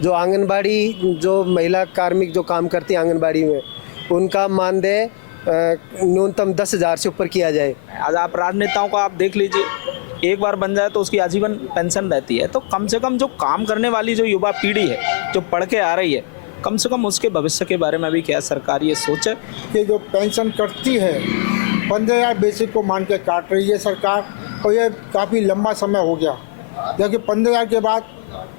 जो आंगनबाड़ी जो महिला कार्मिक जो काम करती है आंगनबाड़ी में, उनका मानदेय न्यूनतम 10,000 से ऊपर किया जाए। आज आप राजनेताओं को आप देख लीजिए, एक बार बन जाए तो उसकी आजीवन पेंशन रहती है। तो कम से कम जो काम करने वाली जो युवा पीढ़ी है, जो पढ़ के आ रही है, कम से कम उसके भविष्य के बारे में भी क्या सरकार ये सोचे कि जो पेंशन कटती है 15,000 बेसिक को मान के काट रही है सरकार, और ये काफ़ी लंबा समय हो गया, जबकि 15,000 के बाद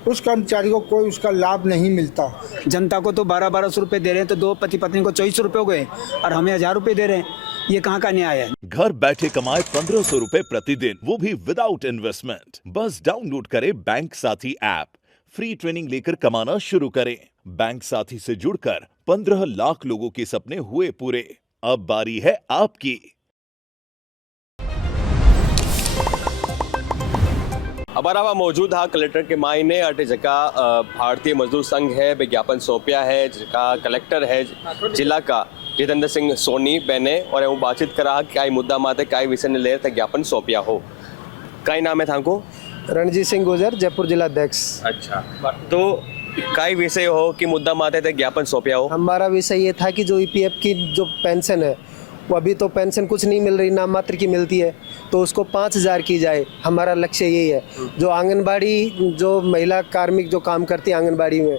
उस कर्मचारी को कोई उसका लाभ नहीं मिलता। जनता को तो 1200 रुपये दे रहे हैं, तो दो पति पत्नी को 2400 रुपये हो गए और हमें 1000 रुपये दे रहे हैं। ये कहाँ का न्याय है? घर बैठे कमाए 1500 रुपए प्रतिदिन, वो भी विदाउट इन्वेस्टमेंट। बस डाउनलोड करें बैंक साथी ऐप, फ्री ट्रेनिंग लेकर कमाना शुरू करें। बैंक साथी से जुड़कर 15 लाख लोगों के सपने हुए पूरे। अब बारी है आपकी। अबारावा मौजूद हा कलेक्टर के मायने अटे जका भारतीय मजदूर संघ है विज्ञापन सौंपया है, जका कलेक्टर है जिला का जितेंद्र सिंह सोनी बहने और हूँ बातचीत करा कई मुद्दा माते कई विषय ने ले ज्ञापन सौंपया हो। कई नाम है थाको? रणजीत सिंह गुजर, जयपुर जिला अध्यक्ष। अच्छा, तो कई विषय हो कि मुद्दा माते ज्ञापन सौंपया हो? हमारा विषय ये था कि जो ईपीएफ की जो पेंशन है, वो अभी तो पेंशन कुछ नहीं मिल रही, नाम मात्र की मिलती है, तो उसको 5,000 की जाए। हमारा लक्ष्य यही है। जो आंगनबाड़ी जो महिला कार्मिक जो काम करती है आंगनबाड़ी में,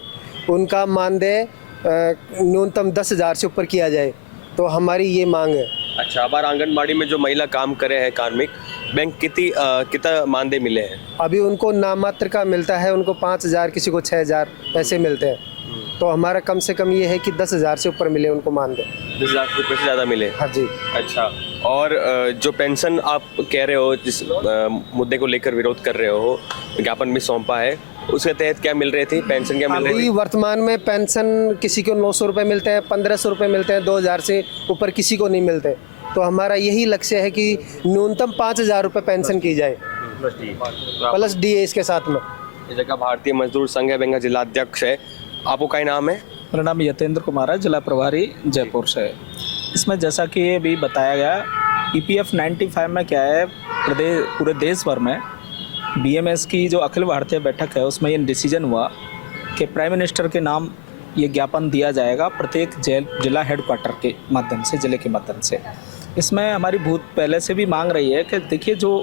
उनका मानदेय न्यूनतम 10,000 से ऊपर किया जाए, तो हमारी ये मांग है। अच्छा, अब आंगनबाड़ी में जो महिला काम करे हैं कार्मिक, बैंक कितना मानदेय मिले हैं? अभी उनको नाम मात्र का मिलता है, उनको 5,000, किसी को 6,000 ऐसे मिलते हैं। तो हमारा कम से कम ये है कि 10,000 से ऊपर मिले उनको मानदेय। 10,000 रुपये से ज़्यादा मिले? हाँ जी। अच्छा, और जो पेंशन आप कह रहे हो, जिस मुद्दे को लेकर विरोध कर रहे हो, विज्ञापन भी सौंपा है, उसके तहत क्या मिल रही थी पेंशन? क्या मिल रही थी? अभी वर्तमान में पेंशन किसी को 900 रुपये मिलते हैं, 1,500 रुपये मिलते हैं, 2,000 से ऊपर किसी को नहीं मिलते। तो हमारा यही लक्ष्य है कि न्यूनतम 5,000 रुपये पेंशन की जाए, प्लस डीए इसके साथ में। इस जगह भारतीय मजदूर संघ है, बेंगा जिला अध्यक्ष है। आपको क्या नाम है? मेरा नाम यतेंद्र कुमार है, जिला प्रभारी जयपुर से। इसमें जैसा कि ये भी बताया गया, ईपीएफ 95 में क्या है, पूरे देश भर में बीएमएस की जो अखिल भारतीय बैठक है, उसमें ये डिसीजन हुआ कि प्राइम मिनिस्टर के नाम ये ज्ञापन दिया जाएगा प्रत्येक जिला हेडक्वार्टर के माध्यम से, जिले के माध्यम से। इसमें हमारी पहले से भी मांग रही है कि देखिए, जो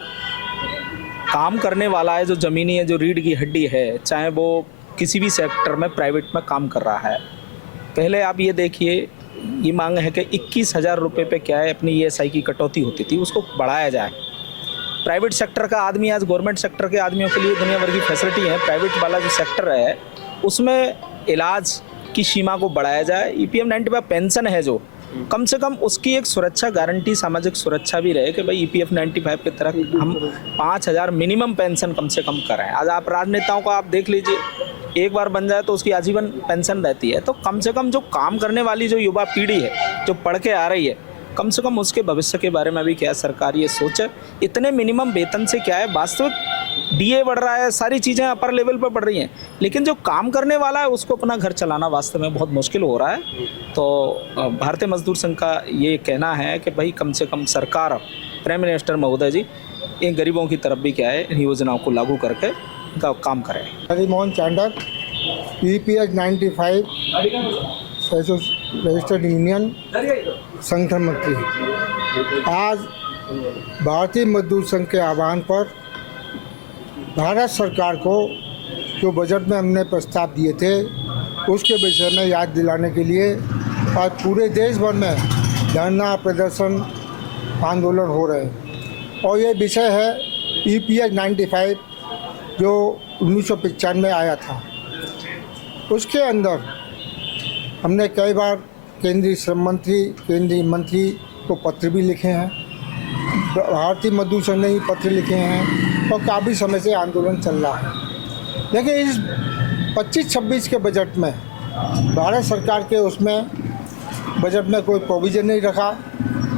काम करने वाला है, जो ज़मीनी है, जो रीढ़ की हड्डी है, चाहे वो किसी भी सेक्टर में प्राइवेट में काम कर रहा है, पहले आप ये देखिए, ये मांग है कि 21,000 रुपये पे क्या है अपनी ईएसआई की कटौती होती थी, उसको बढ़ाया जाए। प्राइवेट सेक्टर का आदमी आज गवर्नमेंट सेक्टर के आदमियों के लिए दुनिया भर की फैसिलिटी है, प्राइवेट वाला जो सेक्टर है उसमें इलाज की सीमा को बढ़ाया जाए। ईपीएफ 95 पेंशन है जो, कम से कम उसकी एक सुरक्षा गारंटी, सामाजिक सुरक्षा भी रहे कि भाई ईपीएफ 95 की तरह हम 5,000 मिनिमम पेंशन कम से कम करें। आज आप राजनेताओं को आप देख लीजिए, एक बार बन जाए तो उसकी आजीवन पेंशन रहती है। तो कम से कम जो काम करने वाली जो युवा पीढ़ी है, जो पढ़ के आ रही है, कम से कम उसके भविष्य के बारे में भी क्या सरकार ये सोचे। इतने मिनिमम वेतन से क्या है, वास्तविक डीए बढ़ रहा है, सारी चीज़ें अपर लेवल पर बढ़ रही हैं, लेकिन जो काम करने वाला है उसको अपना घर चलाना वास्तव में बहुत मुश्किल हो रहा है। तो भारतीय मजदूर संघ का ये कहना है कि भाई कम से कम सरकार, प्राइम मिनिस्टर महोदय जी, इन गरीबों की तरफ भी क्या है, इन योजनाओं को लागू करके इनका काम करें। Harimohan Chandak, EPF 95 registered union संगठन मंत्री। आज भारतीय मजदूर संघ के आह्वान पर भारत सरकार को जो बजट में हमने प्रस्ताव दिए थे, उसके विषय में याद दिलाने के लिए आज पूरे देश भर में धरना, प्रदर्शन, आंदोलन हो रहे हैं। और ये विषय है ईपीएफ 95 जो 1995 में आया था। उसके अंदर हमने कई बार केंद्रीय श्रम मंत्री, केंद्रीय मंत्री को पत्र भी लिखे हैं, भारतीय मजदूर संघ ने भी पत्र लिखे हैं, और काफ़ी समय से आंदोलन चल रहा है। लेकिन इस 25-26 के बजट में भारत सरकार के उसमें बजट में कोई प्रोविज़न नहीं रखा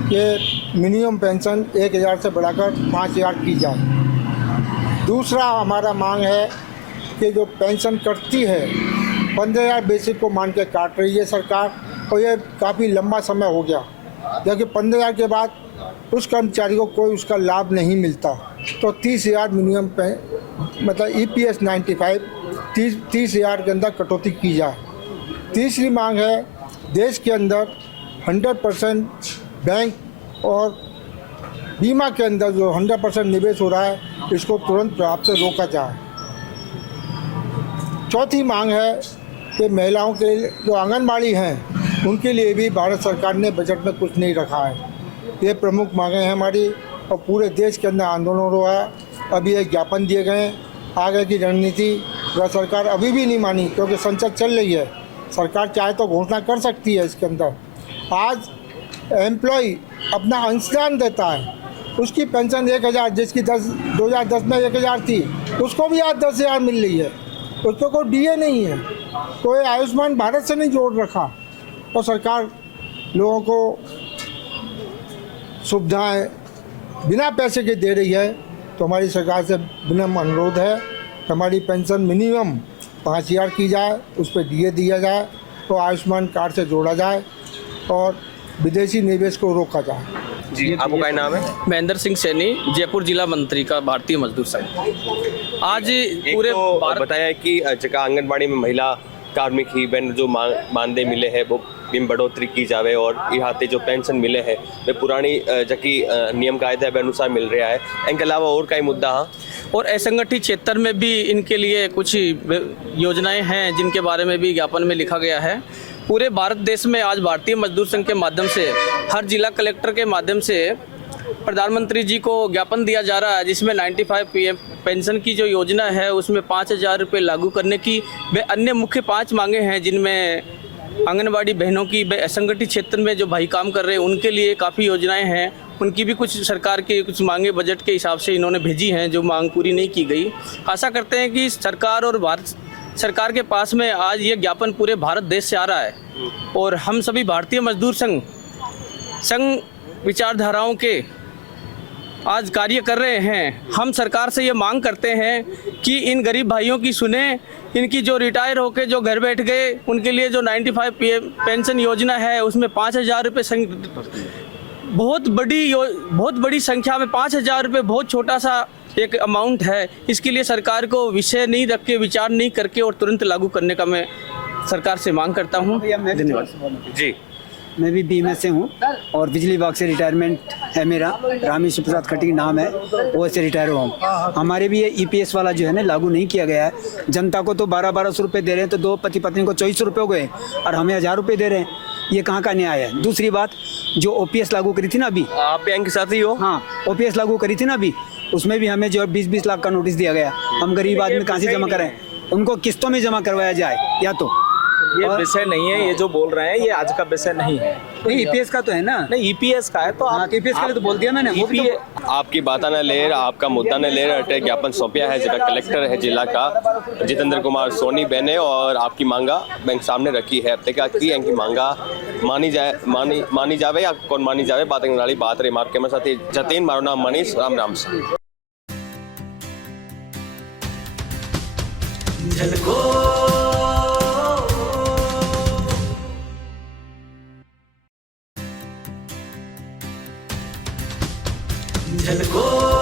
कि मिनिमम पेंशन 1,000 से बढ़ाकर 5,000 की जाए। दूसरा हमारा मांग है कि जो पेंशन कटती है 15,000 बेसिक को मान के काट रही है सरकार, और ये काफ़ी लंबा समय हो गया, जबकि 15,000 के बाद उस कर्मचारी को कोई उसका लाभ नहीं मिलता। तो 30,000 मिनिमम मतलब ईपीएफ 95 30,000 के अंदर कटौती की जाए। तीसरी मांग है देश के अंदर 100% बैंक और बीमा के अंदर जो 100% निवेश हो रहा है इसको तुरंत प्रभाव से रोका जाए। चौथी मांग है कि महिलाओं के जो आंगनबाड़ी हैं उनके लिए भी भारत सरकार ने बजट में कुछ नहीं रखा है। ये प्रमुख मांगें हैं हमारी और पूरे देश के अंदर आंदोलन हो रहा है। अभी एक ज्ञापन दिए गए हैं, आगे की रणनीति वह सरकार अभी भी नहीं मानी क्योंकि संसद चल रही है। सरकार चाहे तो घोषणा कर सकती है इसके अंदर। आज एम्प्लॉय अपना अंशदान देता है, उसकी पेंशन 1,000 जिसकी 2010 में 1,000 थी उसको भी आज 10,000 मिल रही है। उसको कोई डीए नहीं है, कोई आयुष्मान भारत से नहीं जोड़ रखा और सरकार लोगों को सुविधाएं बिना पैसे के दे रही है। तो हमारी सरकार से विनम्र अनुरोध है कि हमारी पेंशन मिनिमम 5,000 की जाए, उस पर डीए दिया जाए तो आयुष्मान कार्ड से जोड़ा जाए और विदेशी निवेश को रोका जाए। जी, आपको क्या नाम है? महेंद्र सिंह सैनी, जयपुर जिला मंत्री का भारतीय मजदूर संघ। आज पूरे तो बताया है कि जगह आंगनबाड़ी में महिला कार्मिक ही बहन जो मानदेय मिले हैं वो में बढ़ोतरी की जावे और यहाँ जो पेंशन मिले हैं वे पुरानी जकी नियम कायदे के अनुसार मिल रहा है। इनके अलावा और कई मुद्दा हाँ और असंगठित क्षेत्र में भी इनके लिए कुछ योजनाएं हैं जिनके बारे में भी ज्ञापन में लिखा गया है। पूरे भारत देश में आज भारतीय मजदूर संघ के माध्यम से हर जिला कलेक्टर के माध्यम से प्रधानमंत्री जी को ज्ञापन दिया जा रहा है, जिसमें 95 PM पेंशन की जो योजना है उसमें 5,000 रुपये लागू करने की वे अन्य मुख्य 5 मांगे हैं, जिनमें आंगनबाड़ी बहनों की वे असंगठित क्षेत्र में जो भाई काम कर रहे हैं उनके लिए काफ़ी योजनाएं हैं। उनकी भी कुछ सरकार की कुछ मांगे बजट के हिसाब से इन्होंने भेजी हैं जो मांग पूरी नहीं की गई। आशा करते हैं कि सरकार और भारत सरकार के पास में आज ये ज्ञापन पूरे भारत देश से आ रहा है और हम सभी भारतीय मजदूर संघ विचारधाराओं के आज कार्य कर रहे हैं। हम सरकार से ये मांग करते हैं कि इन गरीब भाइयों की सुने, इनकी जो रिटायर होकर जो घर बैठ गए उनके लिए जो 95 PM पेंशन योजना है उसमें 5,000 रुपये बहुत बड़ी संख्या में 5,000 रुपये बहुत छोटा सा एक अमाउंट है। इसके लिए सरकार को विषय नहीं रख के विचार नहीं करके और तुरंत लागू करने का मैं सरकार से मांग करता हूँ। धन्यवाद। जी, मैं भी बीमे से हूँ और बिजली विभाग से रिटायरमेंट है मेरा, रामेश्वर प्रसाद खटी नाम है, वो से रिटायर हुआ हूँ। हमारे भी ये EPS वाला जो है ना लागू नहीं किया गया है। जनता को तो 1200 रुपये दे रहे हैं तो 2 पति पत्नी को 2400 रुपये हो गए और हमें 1,000 रुपये दे रहे हैं। ये कहाँ का न्याय है? दूसरी बात, जो OPS लागू करी थी ना अभी, आप बैंक के साथ ही हो? हाँ, OPS लागू करी थी ना अभी, उसमें भी हमें जो 20-20 लाख का नोटिस दिया गया। हम गरीब आदमी कहाँ से जमा करें? उनको किस्तों में जमा करवाया जाए या तो। ये विषय नहीं है, ये जो बोल रहे हैं ये आज का विषय नहीं है। नहीं, EPS का तो है ना? नहीं, EPS का है तो आप EPS का तो बोल दिया मैंने। वो भी तो आपकी बात न ले रहा, आपका मुद्दा न ले रहा, ज्ञापन सौंपया है जगह कलेक्टर है जिला का जितेंद्र कुमार सोनी बहने और आपकी मांगा बैंक सामने रखी है। देखा कि इनकी मांगा मानी जावे या कौन मानी जावे, बात वाली बात रे। मार्के में साथी जतीन, मारो नाम मनीष, राम से। झलको